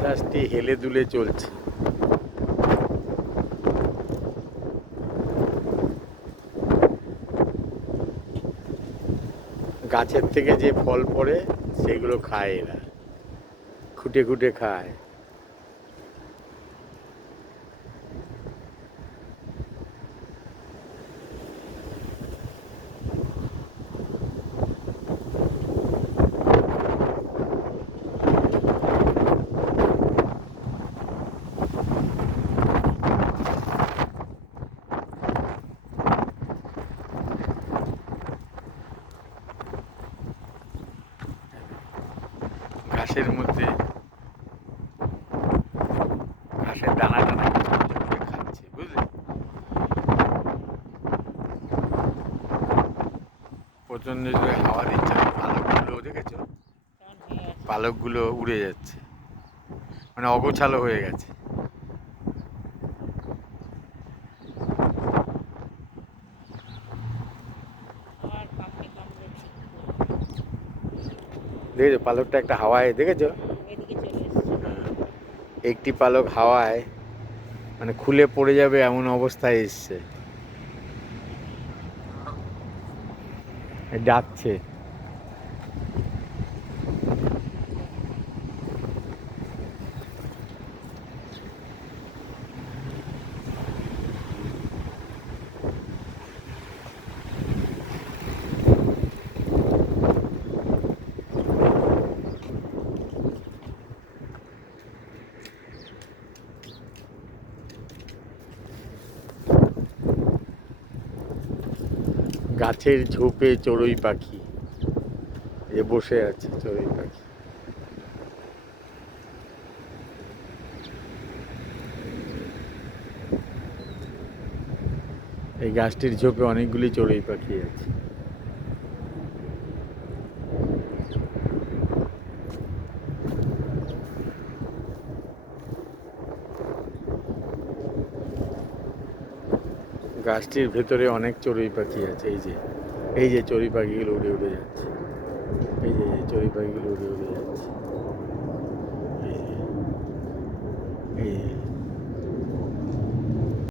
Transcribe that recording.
জাহাজটি হেলে দুলে চলছে। গাছের থেকে যে ফল পড়ে, সেগুলো খায় এরা। খুঁটে খুঁটে খায়। ঘাসের মধ্যে ঘাসের দানা টানা খাচ্ছে বুঝলি? প্রচণ্ড জোরে হাওয়া দিচ্ছে পালকগুলো দেখেছ? পালকগুলো উড়ে যাচ্ছে। মানে অগোছালো হয়ে গেছে। দেখেছ? পালকটা একটা হাওয়ায় দেখেছ? এদিকে চলে এসছে। একটি পালক হাওয়ায় মানে খুলে পড়ে যাবে এমন অবস্থায় এসছে। ডাকছে গাছের ঝোপে চড়ুই পাখি। এ বসে আছে চড়ুই পাখি। এই গাছটির ঝোপে অনেকগুলি চড়ুই পাখি আছে। গাছটির ভেতরে অনেক চড়ুই পাখি আছে, এই যে এই যে চড়ুই পাখিগুলো উড়ে উড়ে যাচ্ছে, এই যে চড়ুই পাখিগুলো উড়ে উড়ে যাচ্ছে।